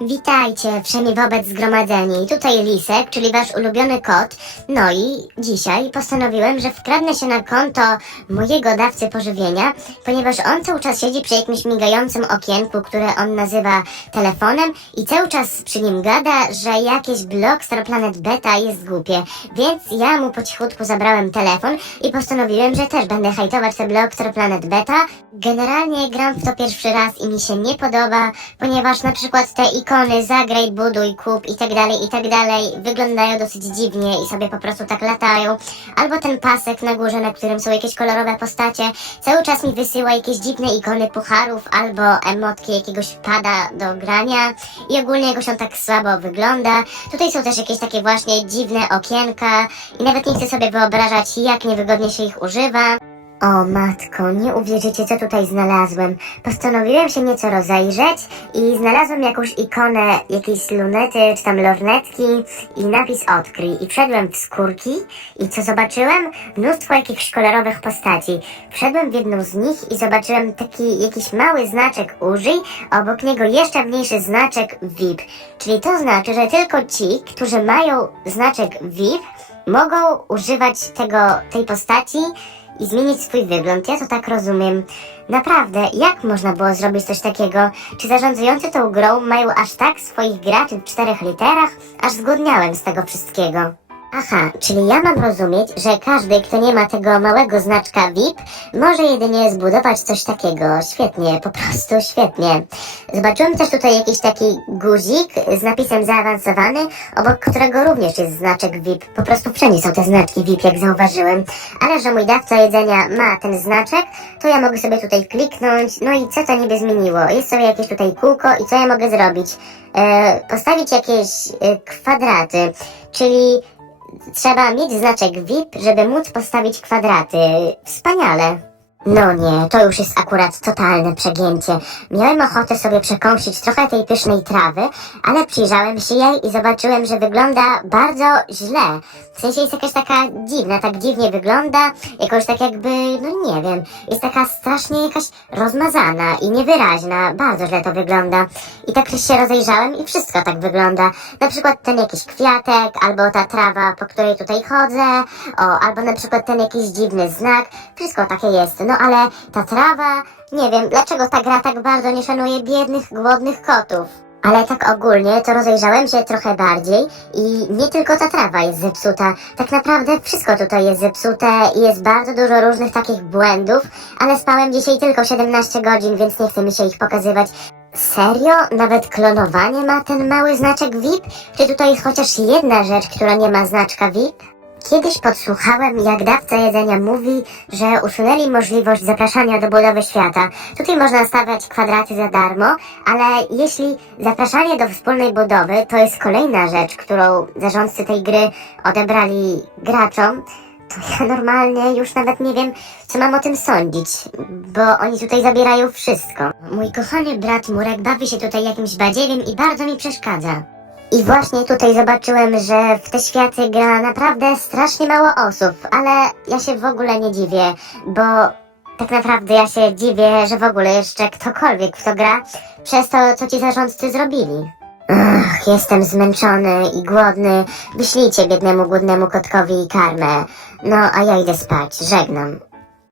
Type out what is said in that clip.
Witajcie, wszemi wobec zgromadzeni. Tutaj Lisek, czyli wasz ulubiony kot. No i dzisiaj postanowiłem, że wkradnę się na konto mojego dawcy pożywienia, ponieważ on cały czas siedzi przy jakimś migającym okienku, które on nazywa telefonem i cały czas przy nim gada, że jakieś blog Star Planet Beta jest głupie. Więc ja mu po cichutku zabrałem telefon i postanowiłem, że też będę hejtować ten blog Star Planet Beta. Generalnie gram w to pierwszy raz i mi się nie podoba, ponieważ na przykład te ikony zagraj, buduj, kup i tak dalej, i tak dalej wyglądają dosyć dziwnie i sobie po prostu tak latają. Albo ten pasek na górze, na którym są jakieś kolorowe postacie, cały czas mi wysyła jakieś dziwne ikony pucharów albo emotki jakiegoś pada do grania i ogólnie jakoś on tak słabo wygląda. Tutaj są też jakieś takie właśnie dziwne okienka i nawet nie chcę sobie wyobrażać, jak niewygodnie się ich używa. O matko, nie uwierzycie co tutaj znalazłem. Postanowiłem się nieco rozejrzeć i znalazłem jakąś ikonę jakiejś lunety czy tam lornetki i napis odkryj. I wszedłem w skórki i co zobaczyłem? Mnóstwo jakichś kolorowych postaci. Wszedłem w jedną z nich i zobaczyłem taki jakiś mały znaczek użyj, a obok niego jeszcze mniejszy znaczek VIP. Czyli to znaczy, że tylko ci, którzy mają znaczek VIP mogą używać tego, tej postaci i zmienić swój wygląd. Ja to tak rozumiem. Naprawdę, jak można było zrobić coś takiego? Czy zarządzający tą grą mają aż tak swoich graczy w czterech literach? Aż zgłodniałem z tego wszystkiego. Aha, czyli ja mam rozumieć, że każdy, kto nie ma tego małego znaczka VIP, może jedynie zbudować coś takiego. Świetnie, po prostu świetnie. Zobaczyłem też tutaj jakiś taki guzik z napisem zaawansowany, obok którego również jest znaczek VIP. Po prostu wszędzie są te znaczki VIP, jak zauważyłem. Ale że mój dawca jedzenia ma ten znaczek, to ja mogę sobie tutaj kliknąć. No i co to niby zmieniło? Jest sobie jakieś tutaj kółko i co ja mogę zrobić? E, postawić jakieś e, kwadraty, czyli Trzeba mieć znaczek VIP, żeby móc postawić kwadraty. Wspaniale. No nie, to już jest akurat totalne przegięcie. Miałem ochotę sobie przekąsić trochę tej pysznej trawy, ale przyjrzałem się jej i zobaczyłem, że wygląda bardzo źle. W sensie jest jakaś taka dziwna, tak dziwnie wygląda, jakoś tak jakby, no nie wiem, jest taka strasznie jakaś rozmazana i niewyraźna. Bardzo źle to wygląda. I tak się rozejrzałem i wszystko tak wygląda. Na przykład ten jakiś kwiatek, albo ta trawa, po której tutaj chodzę, o, albo na przykład ten jakiś dziwny znak. Wszystko takie jest. No ale ta trawa, nie wiem, dlaczego ta gra tak bardzo nie szanuje biednych, głodnych kotów. Ale tak ogólnie to rozejrzałem się trochę bardziej i nie tylko ta trawa jest zepsuta. Tak naprawdę wszystko tutaj jest zepsute i jest bardzo dużo różnych takich błędów, ale spałem dzisiaj tylko 17 godzin, więc nie chce mi się ich pokazywać. Serio? Nawet klonowanie ma ten mały znaczek VIP? Czy tutaj jest chociaż jedna rzecz, która nie ma znaczka VIP? Kiedyś podsłuchałem, jak dawca jedzenia mówi, że usunęli możliwość zapraszania do budowy świata. Tutaj można stawiać kwadraty za darmo, ale jeśli zapraszanie do wspólnej budowy to jest kolejna rzecz, którą zarządcy tej gry odebrali graczom, to ja normalnie już nawet nie wiem, co mam o tym sądzić, bo oni tutaj zabierają wszystko. Mój kochany brat Murek bawi się tutaj jakimś badziewiem i bardzo mi przeszkadza. I właśnie tutaj zobaczyłem, że w te światy gra naprawdę strasznie mało osób, ale ja się w ogóle nie dziwię, bo tak naprawdę ja się dziwię, że w ogóle jeszcze ktokolwiek w to gra przez to, co ci zarządcy zrobili. Ach, jestem zmęczony i głodny. Wyślijcie biednemu głodnemu kotkowi karmę. No, a ja idę spać. Żegnam.